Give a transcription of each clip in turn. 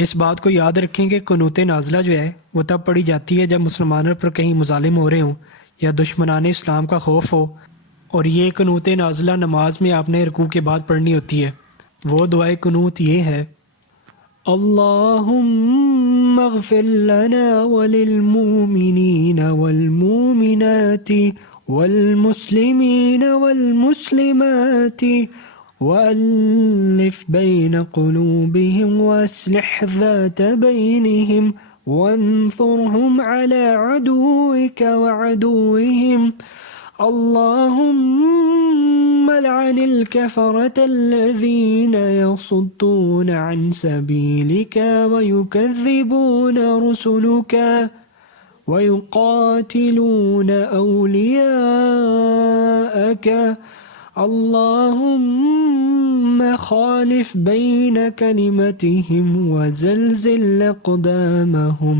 इस बात को याद रखें कि कुनूत नाज़िला जो है वो तब पढ़ी जाती है जब मुसलमानों पर कहीं मुजालिम हो रहे हों या दुश्मनान इस्लाम का खौफ हो। और ये कुनूत नाज़िला नमाज में आपने रुकू के बाद पढ़नी होती है। वो दुआए कुनूत ये है, अल्लाहुम्मा अग़फ़िर लना वलिलमुमिनीन वल्मुमिनाति वल्मुस्लिमीन वल्मुस्लिमाति वअल्लिफ़ बैन क़ुलूबिहिम वअस्लिह ज़ात बैनिहिम वंसुरहुम अला अदुव्विक वअदुव्विहिम अल्लाहुम्मा लअनिल कफ़रतल्लज़ीन यसुद्दून अन सबीलिक वयुकज़्ज़िबून रुसुलक वयुक़ातिलून औलियाअक अल्लाहुम्मा ख़ालिफ़ बैन कलिमतिहिम वज़ल्ज़िल अक़दामहुम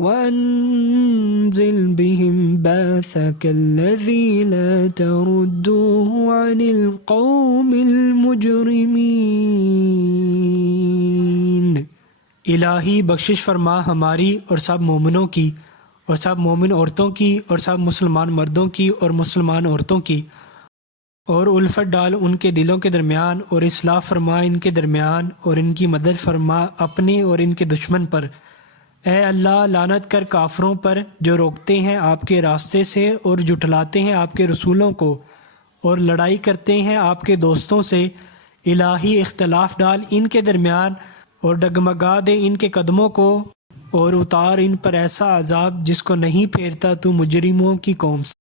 वअन्ज़िल बिहिम बाअसकल्लज़ी ला तरुद्दूहु अनिल क़ौमिल मुजरिमीन। इलाही बख्शिश फरमा हमारी और सब मोमिनों की और सब मोमिन औरतों की और सब मुसलमान मर्दों की और मुसलमान औरतों की, और उल्फत डाल उनके दिलों के दरमियान और इस्लाह फरमा इनके दरमियान और इनकी मदद फरमा अपने और इनके दुश्मन पर। ए अल्लाह, लानत कर काफरों पर जो रोकते हैं आपके रास्ते से और जुटलाते हैं आपके रसूलों को और लड़ाई करते हैं आपके दोस्तों से। इलाही इख्तलाफ डाल इनके दरमियान और डगमगा दे इनके कदमों को और उतार इन पर ऐसा अजाब जिसको नहीं फेरता तू मुजरिमों की कौम से।